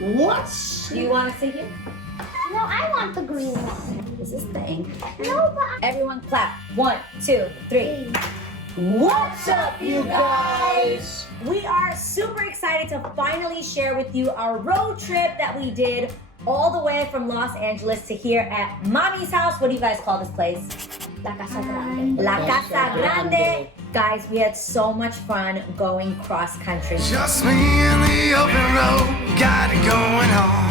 What? Do you want to see it? No, I want the green one. Is this the ink? No, but Everyone clap. 1, 2, 3. What's up, you guys? We are super excited to finally share with you our road trip that we did all the way from Los Angeles to here at Mommy's house. What do you guys call this place? La Casa Grande. La Casa Grande. Guys, we had so much fun going cross country. Just me in the open road, got it going on.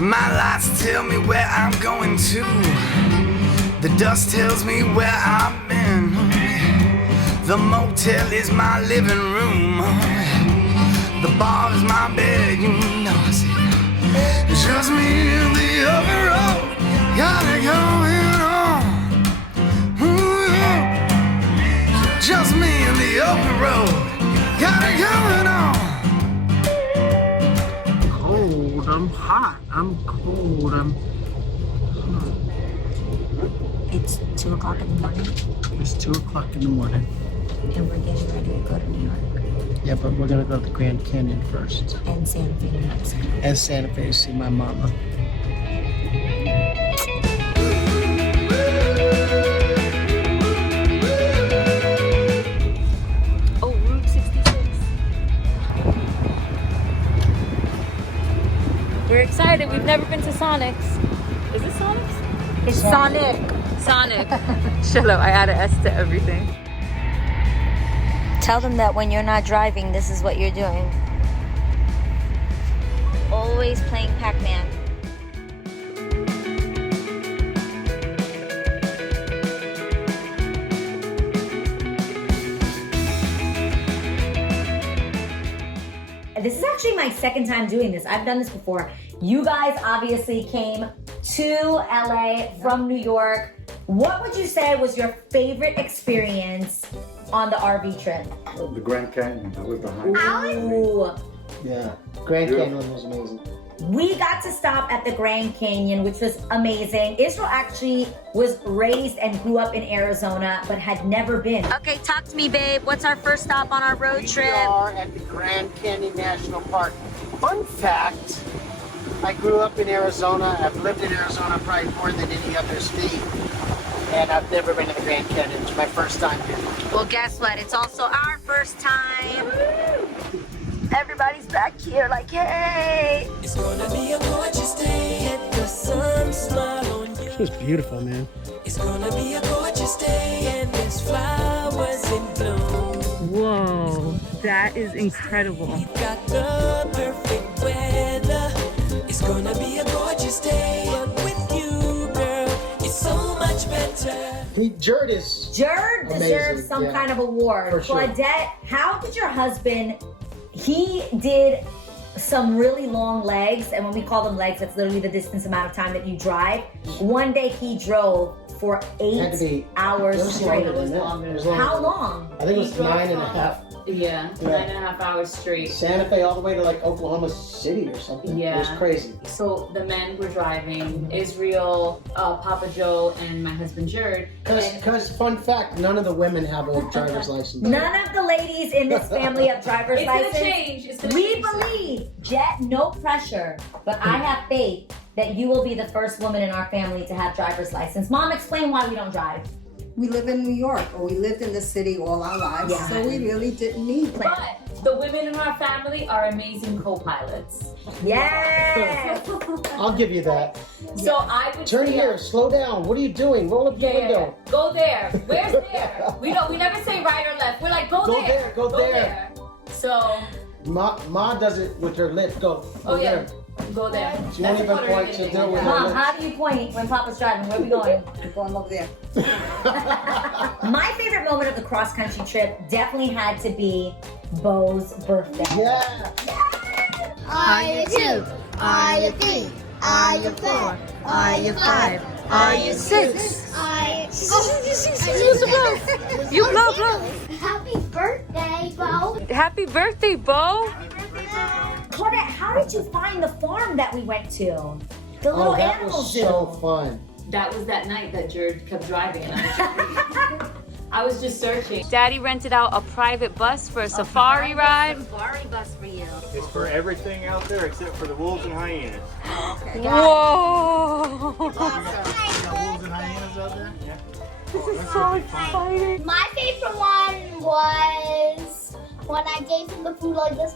My lights tell me where I'm going to. The dust tells me where I've been. The motel is my living room. The bar is my bed, you know. It's just me in the open road, got it going on. Ooh, yeah. Just me in the open road, got it going on. Cold, I'm hot, I'm cold, I'm hot. It's 2 o'clock in the morning It's 2 o'clock in the morning. and we're getting ready to go to New York Yeah, but we're gonna go to the Grand Canyon first. and Santa Fe, New Mexico. And Santa Fe to see my mama. Oh, Route 66. We're excited. We've never been to Sonic's. Is it Sonic's? It's Sonic. Sonic. Shut up. I add an S to everything. Tell them that when you're not driving, this is what you're doing. Always playing Pac-Man. This is actually my second time doing this. I've done this before. You guys obviously came to LA from New York. What would you say was your favorite experience on the RV trip? The Grand Canyon, that was the highlight. Ooh. Yeah, Grand Canyon was amazing. We got to stop at the Grand Canyon, which was amazing. Israel actually was raised and grew up in Arizona, but had never been. Okay, talk to me, babe. What's our first stop on our road trip? We are at the Grand Canyon National Park. Fun fact, I grew up in Arizona. I've lived in Arizona probably more than any other state. And I've never been to the Grand Canyon. It's my first time here. Well, guess what? It's also our first time. Everybody's back here like, hey. It's gonna be a gorgeous day. Let the sun smile on you. This was beautiful, man. It's gonna be a gorgeous day, and there's flowers in bloom. Whoa, that is incredible. We've got the perfect weather. It's gonna be a gorgeous day, but with you, girl, it's so much better. Jared is Jared deserves amazing, some yeah. kind of award. For sure. Claudette, how did your husband, he did some really long legs, and when we call them legs, that's literally the distance amount of time that you drive. One day he drove for Had to 8 be- hours it was straight. longer than that. It was longer How than that. long? I think it was 9.5. Yeah, 9.5 hours straight. Santa Fe all the way to like Oklahoma City or something. Yeah. It was crazy. So the men were driving, Israel, Papa Joe, and my husband Jared. Because fun fact, none of the women have a driver's license. None of the ladies in this family have driver's It's license. gonna change. It's gonna We change. believe, Jet, no pressure, but I have faith that you will be the first woman in our family to have driver's license. Mom, explain why we don't drive. We live in New York, or we lived in the city all our lives, Yeah. so we really didn't need plans. But the women in our family are amazing co-pilots. Yes. I'll give you that. So I would Turn say, here, slow down. What are you doing? Roll up your window. Go there. Where's there? We never say right or left. We're like, go there. Go there. So, Ma does it with her lip. Go. oh yeah, there. go there. She won't That's a even Puerto point, Rican she'll thing. do it with her Mom, lips. how do you point when Papa's driving? Where are we going? We're going over there. My favorite moment of the cross-country trip definitely had to be Bo's birthday. Yeah. Are you 2? Are you 3? Are you 4? Are you 5? Are you 6? Are You blow. Happy birthday, Bo. Happy birthday, Bo. Claudette, how did you find the farm that we went to? The little Oh, that animal was zoo. so fun. That was that night that Jared kept driving and I I was just searching. Daddy rented out a private bus for a safari ride. Safari bus for you. It's for everything out there except for the wolves and hyenas. Whoa! Wolves and hyenas out there? Yeah. This is so exciting. My favorite one was when I gave him the food like this.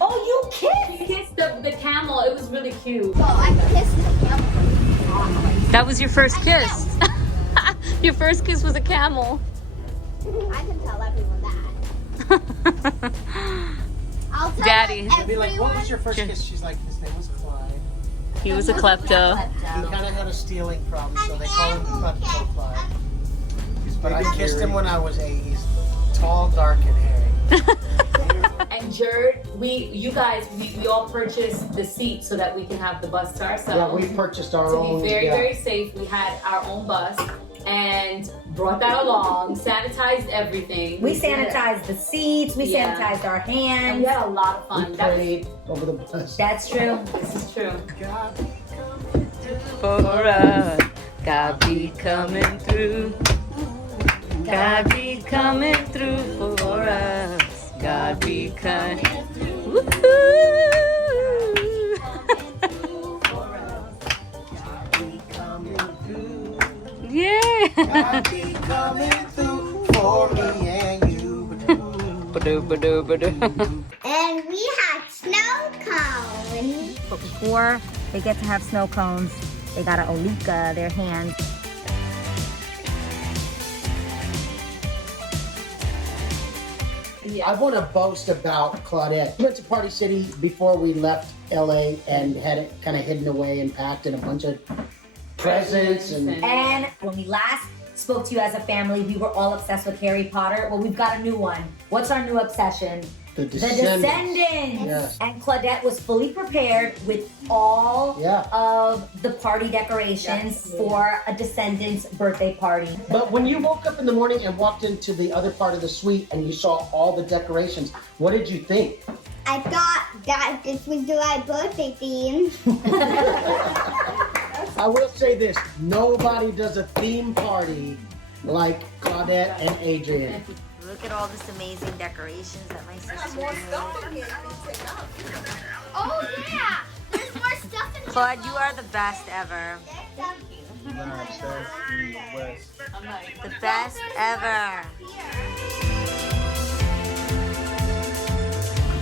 Oh, you kissed? She kissed the camel. It was really cute. So I kissed the camel. That was your first kiss. Your first kiss was a camel. I can tell everyone that. I'll tell Daddy. I'd be like, what was your first kiss? She's like, his name was Clyde. He was a klepto. He kind of had a stealing problem, so they call him Klepto Clyde. But I kissed him when I was 8. He's tall, dark, and hairy. And Jared, we all purchased the seat so that we can have the bus to ourselves. Yeah, we purchased our to own. be very safe. We had our own bus and brought that along, sanitized everything. We sanitized the seats, we Yeah. sanitized our And hands. we had a lot of fun. We That was- prayed over the bus. That's true. This is true. For us, God be coming through. God be coming through for us. God be coming. Yeah. God be coming through for me and you. And we had snow cones. But before they get to have snow cones, they gotta olika their hands. I want to boast about Claudette. We went to Party City before we left LA and had it kind of hidden away and packed in a bunch of presents and And when we last spoke to you as a family, we were all obsessed with Harry Potter. Well, we've got a new one. What's our new obsession? the The Descendants. Descendants. Yes. And Claudette was fully prepared with all Yeah. of the party decorations for a Descendants birthday party. But when you woke up in the morning and walked into the other part of the suite and you saw all the decorations, what did you think? I thought that this was the right birthday theme. I will say this, nobody does a theme party like Claudette and Adrienne. Look at all this amazing decorations that my sister did. Oh yeah! There's more stuff in Claude, you are the best ever. The best ever.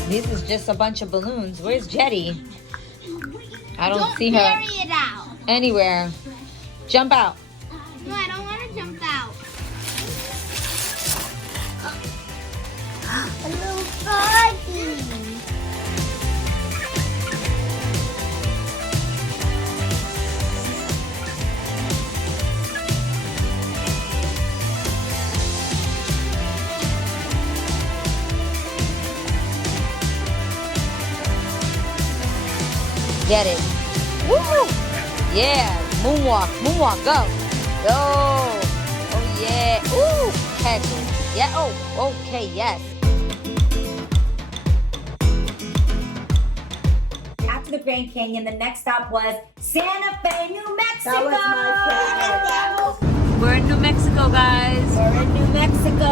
This is just a bunch of balloons. Where's Jetty? I don't see her Carry it out. anywhere. Jump out. No, I don't want to jump out. A little buggy. Get it. Woo! Yeah. Moonwalk. Moonwalk. Go. Go. Oh, yeah. Ooh. Catch it. Yeah. Oh, okay. Yes. After the Grand Canyon, the next stop was Santa Fe, New Mexico. That was my favorite. We're in New Mexico, guys. We're in New Mexico.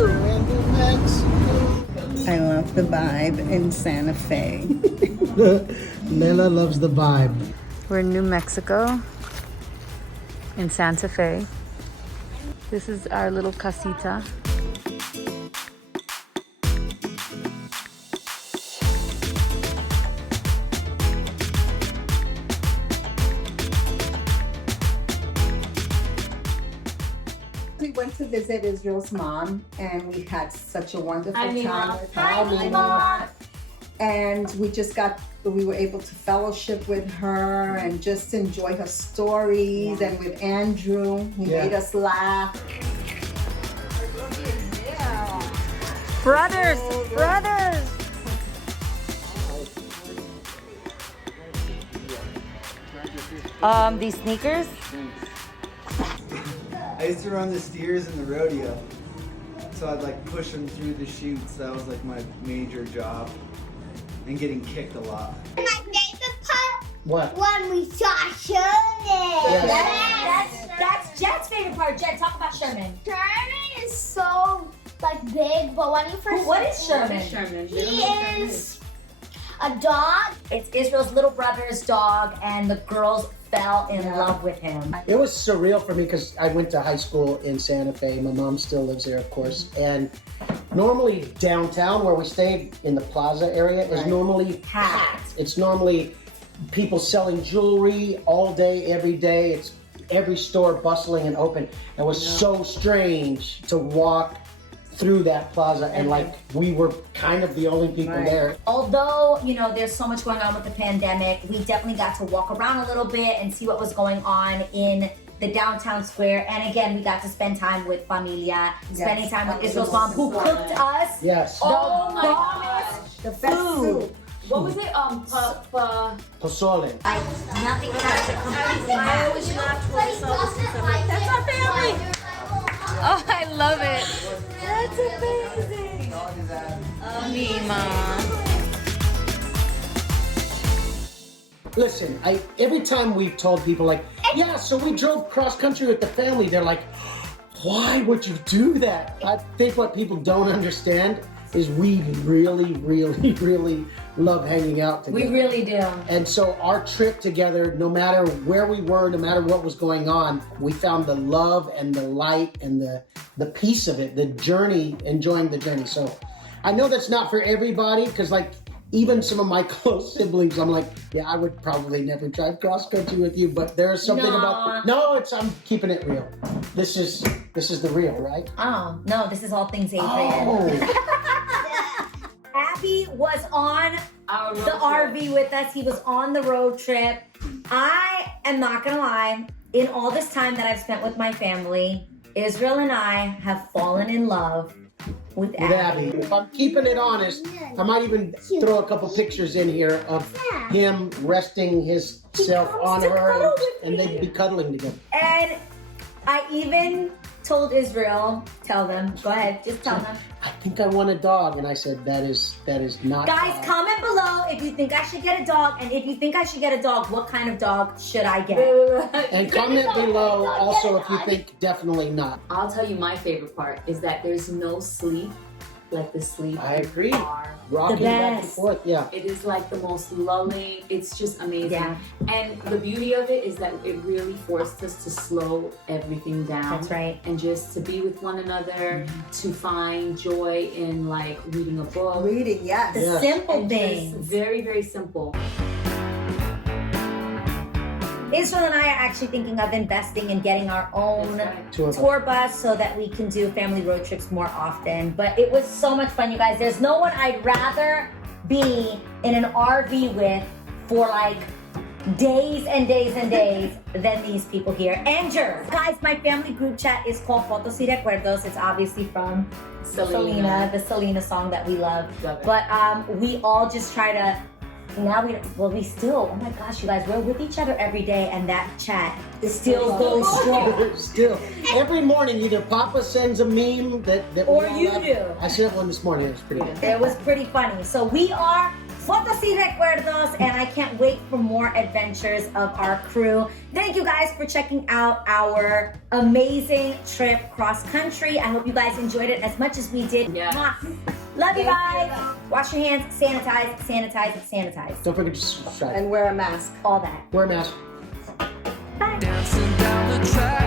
We're in New Mexico. I love the vibe in Santa Fe. Lela loves the vibe. We're in New Mexico, in Santa Fe. This is our little casita. We went to visit Israel's mom, and we had such a wonderful Hi, Mima. time with her. Hi, Mima. And we were able to fellowship with her and just enjoy her stories. And with Andrew, he made us laugh. Brothers. Brothers. These sneakers? I used to run the steers in the rodeo, so I'd like push them through the chutes. That was like my major job, and getting kicked a lot. My favorite part What? When we saw Sherman. Yes. That's Jet's favorite part. Jet, talk about Sherman. Sherman is so like big, but when you first What is Sherman? He is a dog. It's Israel's little brother's dog, and the girls fell in love with him. It was surreal for me because I went to high school in Santa Fe. My mom still lives there, of course. And normally downtown where we stayed in the plaza area is normally packed. It's normally people selling jewelry all day, every day. It's every store bustling and open. It was so strange to walk through that plaza and like we were kind of the only people there. Although, you know, there's so much going on with the pandemic, we definitely got to walk around a little bit and see what was going on in the downtown square. And again, we got to spend time with familia, spending time with Israel's mom, who cooked us. Yes. Oh my gosh. The best soup. What was it? Pozole. Nothing completely I always laugh when I saw this. I'm like, that's our family. Oh, I love it. That's amazing. Mima. Listen, every time we've told people like, yeah, so we drove cross country with the family, they're like, why would you do that? I think what people don't understand is we really, really, really love hanging out together. We really do. And so our trip together, no matter where we were, no matter what was going on, we found the love and the light and the peace of it, the journey, enjoying the journey. So I know that's not for everybody because like even some of my close siblings, I'm like, yeah, I would probably never drive cross country with you, but there's something about, I'm keeping it real. This is the real, right? Oh, no, this is all things Adrienne. Oh. Abby was on the RV with us. He was on the road trip. I am not gonna lie, in all this time that I've spent with my family, Israel and I have fallen in love with Abby. If I'm keeping it honest, I might even throw a couple pictures in here of him resting himself on her and they'd be cuddling together. And I even told Israel, tell them, go ahead, just tell them. I think I want a dog, and I said that is not. Guys, comment below if you think I should get a dog, and if you think I should get a dog, what kind of dog should I get? And comment below also if you think definitely not. I'll tell you my favorite part is that there's no sleep like the sleep. I agree. Are. Rocking back and forth, yeah. It is like the most lulling. It's just amazing. Yeah. And the beauty of it is that it really forced us to slow everything down. That's right. And just to be with one another, to find joy in like reading a book. Reading, yes. The simple And things. just very, very simple. Israel and I are actually thinking of investing in getting our own tour bus so that we can do family road trips more often. But it was so much fun, you guys. There's no one I'd rather be in an RV with for like days and days and days than these people here. And yours. Guys, my family group chat is called Fotos y Recuerdos. It's obviously from Selena, the Selena song that we love. But we all just try to we still, oh my gosh, you guys, we're with each other every day, and that chat still goes strong. Still. Every morning, either Papa sends a meme that or we all you love. do. I sent one this morning. It was pretty good. It was pretty funny. So we are Fotos y Recuerdos, and I can't wait for more adventures of our crew. Thank you guys for checking out our amazing trip cross country. I hope you guys enjoyed it as much as we did. Yeah. Love you guys. Wash your hands, sanitize, sanitize, sanitize. Don't forget to subscribe. And wear a mask. All that. Wear a mask. Bye. Dancing down the track.